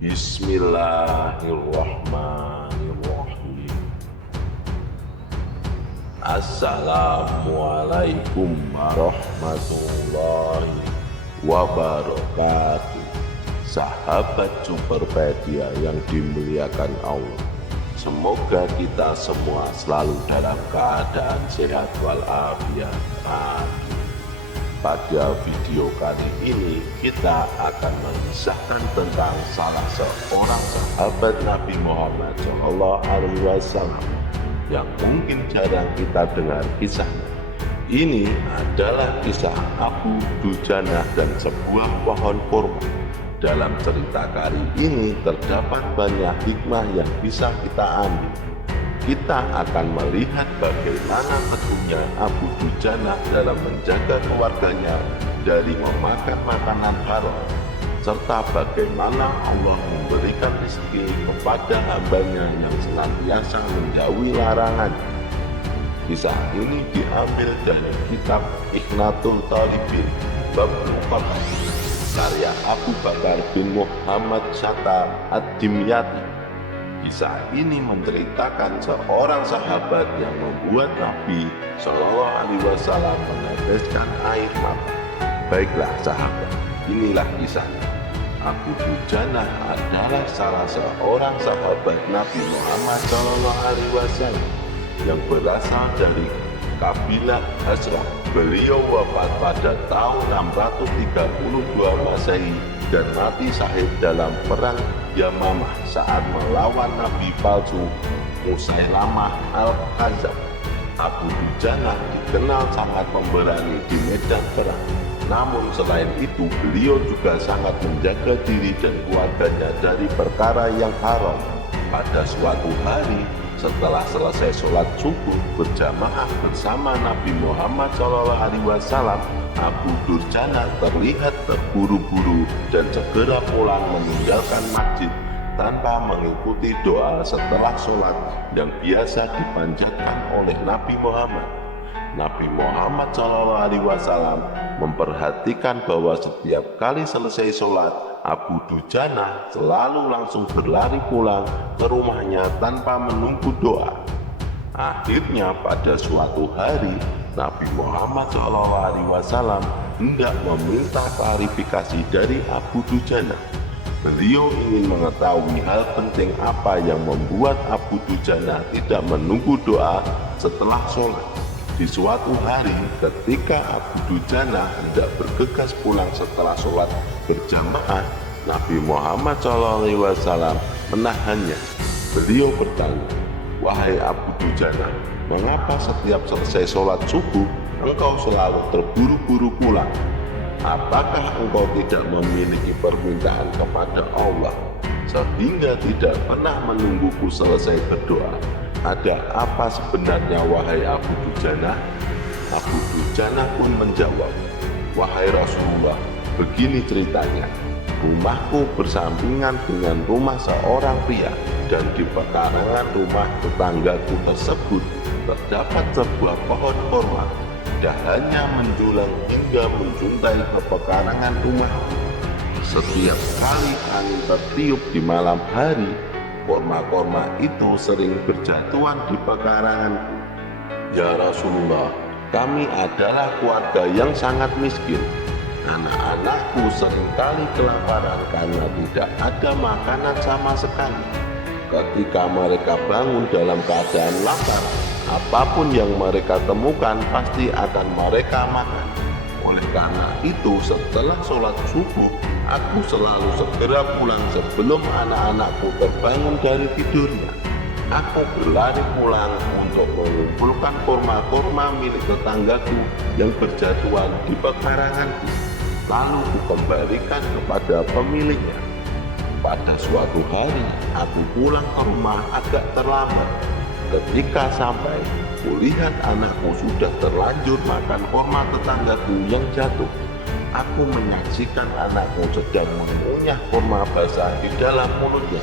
Bismillahirrahmanirrahim. Assalamualaikum warahmatullahi wabarakatuh. Sahabat Superpedia yang dimuliakan Allah, semoga kita semua selalu dalam keadaan sehat walafiat. Amin. Pada video kali ini kita akan mengisahkan tentang salah seorang sahabat Nabi Muhammad SAW yang mungkin jarang kita dengar kisahnya. Ini adalah kisah Abu Dujanah dan sebuah pohon kurma. Dalam cerita kali ini terdapat banyak hikmah yang bisa kita ambil. Kita akan melihat bagaimana teguhnya Abu Dujanah dalam menjaga keluarganya dari memakan makanan haram, serta bagaimana Allah memberikan rezeki kepada hambanya yang senantiasa menjauhi larangan. Kisah ini diambil dari kitab Ikhnatul Talibin bab 4 karya Abu Bakar bin Muhammad Shatta Ad-Dimyati. Kisah ini menceritakan seorang sahabat yang membuat Nabi Shallallahu Alaihi Wasallam meneteskan air mata. Baiklah sahabat, inilah kisahnya. Abu Dujanah adalah salah seorang sahabat Nabi Muhammad Shallallahu Alaihi Wasallam yang berasal dari kabilah Hazrah. Beliau wafat pada tahun 632 Masehi dan mati syahid dalam perang Yamamah saat melawan Nabi palsu Musailamah Al-Kadzab. Abu Dujanah dikenal sangat pemberani di medan perang. Namun selain itu beliau juga sangat menjaga diri dan keluarganya dari perkara yang haram. Pada suatu hari setelah selesai sholat subuh berjamaah bersama Nabi Muhammad SAW, Abu Dujanah terlihat terburu-buru dan segera pulang meninggalkan masjid tanpa mengikuti doa setelah sholat yang biasa dipanjatkan oleh Nabi Muhammad. Nabi Muhammad SAW memperhatikan bahwa setiap kali selesai sholat, Abu Dujanah selalu langsung berlari pulang ke rumahnya tanpa menunggu doa. Akhirnya pada suatu hari, Nabi Muhammad SAW hendak meminta klarifikasi dari Abu Dujanah. Beliau ingin mengetahui hal penting apa yang membuat Abu Dujanah tidak menunggu doa setelah sholat. Di suatu hari ketika Abu Dujanah hendak bergegas pulang setelah sholat berjamaah, Nabi Muhammad SAW menahannya. Beliau bertanya, "Wahai Abu Dujanah, mengapa setiap selesai sholat subuh engkau selalu terburu-buru pulang? Apakah engkau tidak memiliki permintaan kepada Allah sehingga tidak pernah menungguku selesai berdoa? Ada apa sebenarnya wahai Abu Dujanah?" Abu Dujanah pun menjawab, "Wahai Rasulullah, begini ceritanya. Rumahku bersampingan dengan rumah seorang pria, dan di pekarangan rumah tetanggaku tersebut terdapat sebuah pohon kurma. Dahannya menjulang hingga menjuntai ke pekarangan rumahku. Setiap kali angin tertiup di malam hari, kurma-kurma itu sering berjatuhan di pekaranganku. Ya Rasulullah, kami adalah keluarga yang sangat miskin. Anak-anakku seringkali kelaparan karena tidak ada makanan sama sekali. Ketika mereka bangun dalam keadaan lapar, apapun yang mereka temukan pasti akan mereka makan. Oleh karena itu setelah sholat subuh, aku selalu segera pulang sebelum anak-anakku terbangun dari tidurnya. Aku berlari pulang untuk mengumpulkan kurma-kurma milik tetanggaku yang berjatuhan di pekaranganku, lalu kukembalikan kepada pemiliknya. Pada suatu hari, aku pulang ke rumah agak terlambat. Ketika sampai, kulihat anakku sudah terlanjur makan kurma tetanggaku yang jatuh. Aku menyaksikan anakku sedang mengunyah kurma basah di dalam mulutnya,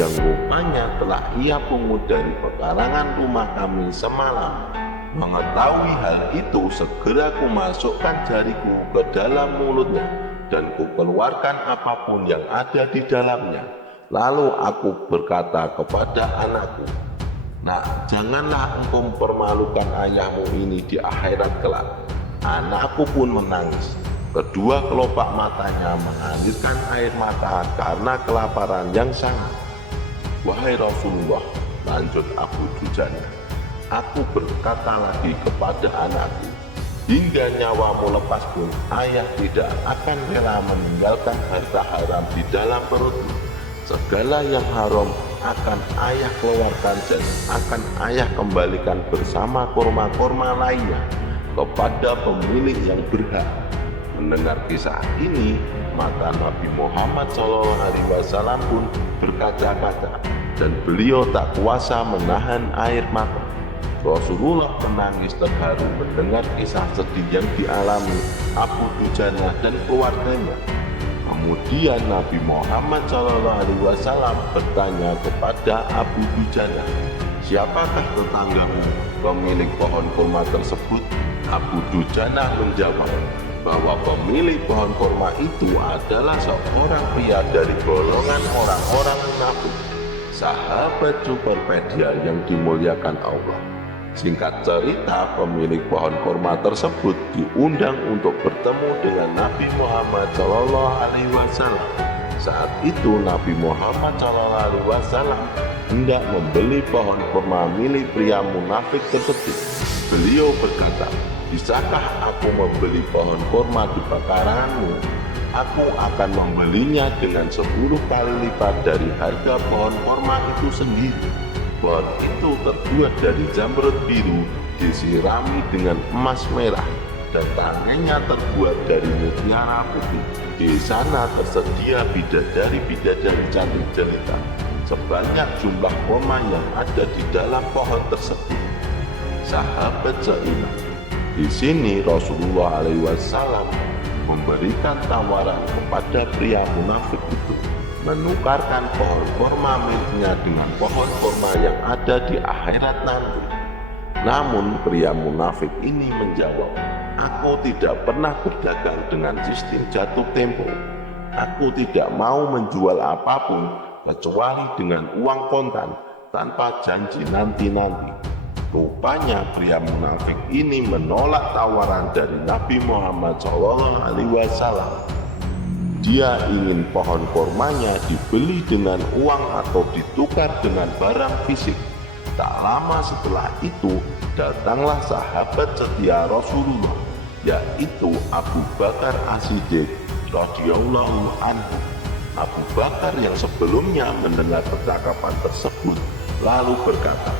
yang rupanya telah ia pungut dari pekarangan rumah kami semalam. Mengetahui hal itu, segera kumasukkan jariku ke dalam mulutnya dan kukeluarkan apapun yang ada di dalamnya. Lalu aku berkata kepada anakku, "Nak, janganlah engkau mempermalukan ayahmu ini di akhirat kelak." Anakku pun menangis. Kedua kelopak matanya mengalirkan air mata karena kelaparan yang sangat. "Wahai Rasulullah," lanjut Abu Dujana, "aku berkata lagi kepada anakku, hingga nyawamu lepas pun ayah tidak akan rela meninggalkan harta haram di dalam perutmu. Segala yang haram akan ayah keluarkan dan akan ayah kembalikan bersama korma-korma lainnya kepada pemilik yang berhak." Mendengar kisah ini, mata Nabi Muhammad SAW pun berkaca-kaca dan beliau tak kuasa menahan air mata. Rasulullah menangis terharu mendengar kisah sedih yang dialami Abu Dujana dan keluarganya. Kemudian Nabi Muhammad SAW bertanya kepada Abu Dujana, "Siapakah tetanggamu pemilik pohon kurma tersebut?" Abu Dujana menjawab bahwa pemilik pohon kurma itu adalah seorang pria dari golongan orang-orang munafik. Sahabat Superpedia yang dimuliakan Allah, singkat cerita, pemilik pohon kurma tersebut diundang untuk bertemu dengan Nabi Muhammad SAW. Saat itu Nabi Muhammad SAW hendak membeli pohon kurma milik pria munafik tersebut. Beliau berkata, "Bisakah aku membeli pohon kurma di pekaranganmu? Aku akan membelinya dengan 10 kali lipat dari harga pohon kurma itu sendiri." Pohon itu terbuat dari zamrud biru, disirami dengan emas merah, dan tangannya terbuat dari mutiara putih. Di sana tersedia bidadari-bidadari cantik jelita sebanyak jumlah kurma yang ada di dalam pohon tersebut. Sahabat seiman, di sini Rasulullah SAW memberikan tawaran kepada pria munafik itu menukarkan pohon kurma miliknya dengan pohon kurma yang ada di akhirat nanti. Namun pria munafik ini menjawab, "Aku tidak pernah berdagang dengan sistem jatuh tempo. Aku tidak mau menjual apapun kecuali dengan uang kontan tanpa janji nanti-nanti." Rupanya pria munafik ini menolak tawaran dari Nabi Muhammad SAW. Dia ingin pohon kurmanya dibeli dengan uang atau ditukar dengan barang fisik. Tak lama setelah itu, datanglah sahabat setia Rasulullah, yaitu Abu Bakar As-Siddiq radhiyallahu anhu. Abu Bakar yang sebelumnya mendengar percakapan tersebut lalu berkata,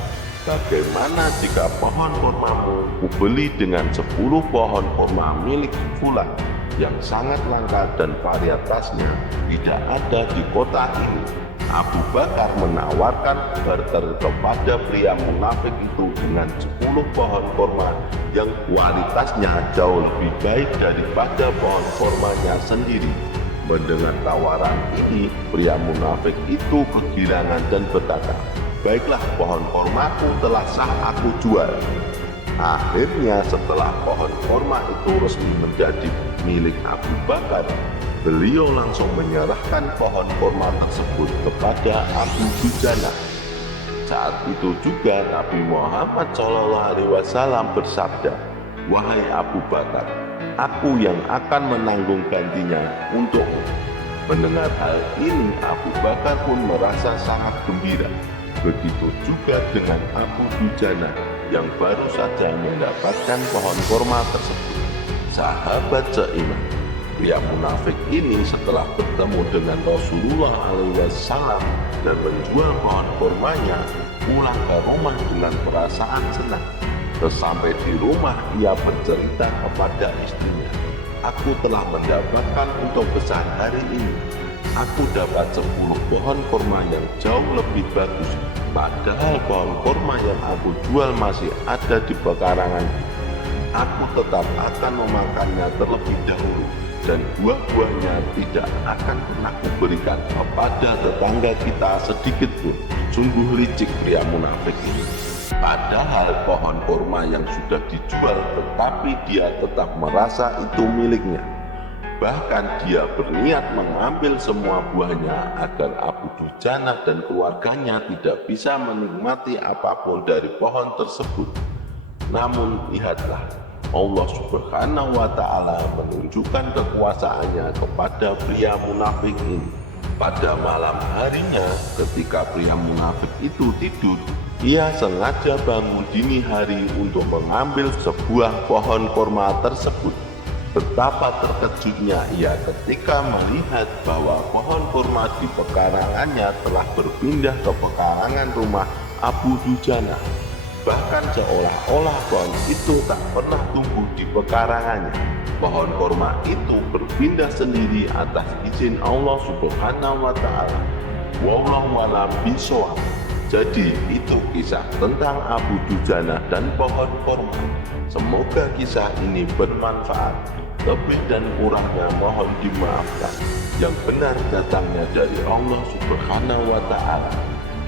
"Bagaimana jika pohon kurmamu kubeli dengan 10 pohon kurma milik fulan yang sangat langka dan varietasnya tidak ada di kota ini?" Abu Bakar menawarkan barter kepada pria munafik itu dengan 10 pohon kurma yang kualitasnya jauh lebih baik daripada pohon kurmanya sendiri. Mendengar tawaran ini, pria munafik itu kegirangan dan berkata, "Baiklah, pohon kurmaku telah sah aku jual." Akhirnya setelah pohon kurma itu resmi menjadi milik Abu Bakar, beliau langsung menyerahkan pohon kurma tersebut kepada Abu Dujana. Saat itu juga Nabi Muhammad SAW bersabda, "Wahai Abu Bakar, aku yang akan menanggung gantinya untukmu." Mendengar hal ini, Abu Bakar pun merasa sangat gembira. Begitu juga dengan Abu Dujana yang baru saja mendapatkan pohon kurma tersebut. Sahabat seiman, pria munafik ini setelah bertemu dengan Rasulullah SAW dan menjual pohon kurmanya, pulang ke rumah dengan perasaan senang. Sesampai di rumah, ia bercerita kepada istrinya, "Aku telah mendapatkan untung besar hari ini. Aku dapat 10 pohon kurma yang jauh lebih bagus, padahal pohon kurma yang aku jual masih ada di pekarangan. Aku tetap akan memakannya terlebih dahulu, dan buah-buahnya tidak akan pernah kuberikan kepada tetangga kita sedikit pun." Sungguh licik pria munafik ini. Padahal pohon kurma yang sudah dijual, tetapi dia tetap merasa itu miliknya. Bahkan dia berniat mengambil semua buahnya agar Abu Dujana dan keluarganya tidak bisa menikmati apapun dari pohon tersebut. Namun lihatlah, Allah Subhanahu wa Ta'ala menunjukkan kekuasaannya kepada pria munafik ini. Pada malam harinya, ketika pria munafik itu tidur, ia sengaja bangun dini hari untuk mengambil sebuah pohon kurma tersebut. Betapa terkejutnya ia ketika melihat bahwa pohon kurma di pekarangannya telah berpindah ke pekarangan rumah Abu Dujana. Bahkan seolah-olah pohon itu tak pernah tumbuh di pekarangannya. Pohon kurma itu berpindah sendiri atas izin Allah Subhanahu wa Ta'ala. Wallahu a'lam bishawab. Jadi itu kisah tentang Abu Dujana dan pohon kurma. Semoga kisah ini bermanfaat. Lebih dan kurangnya mohon dimaafkan. Yang benar datangnya dari Allah Subhanahu wa Ta'ala,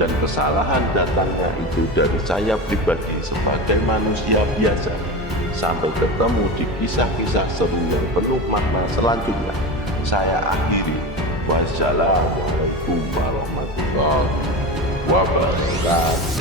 dan kesalahan datangnya itu dari saya pribadi sebagai manusia biasa. Sampai ketemu di kisah-kisah seru yang penuh makna selanjutnya. Saya akhiri. Wassalamualaikum warahmatullahi wabarakatuh.